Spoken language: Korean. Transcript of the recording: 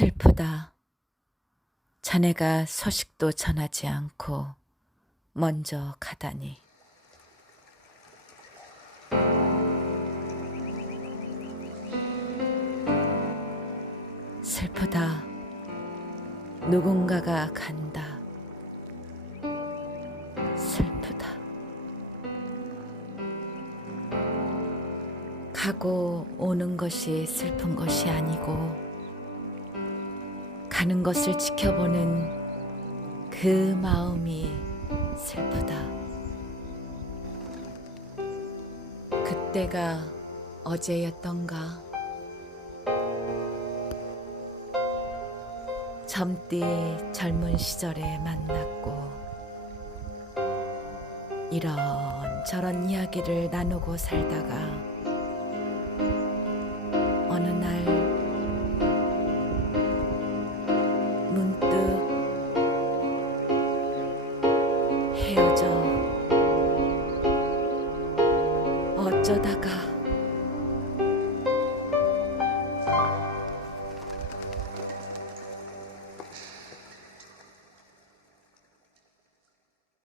슬프다. 자네가 소식도 전하지 않고 먼저 가다니. 슬프다. 누군가가 간다. 슬프다. 가고 오는 것이 슬픈 것이 아니고 가는 것을 지켜보는 그 마음이 슬프다. 그때가 어제였던가. 젊디 젊은 시절에 만났고 이런저런 이야기를 나누고 살다가 헤어져. 어쩌다가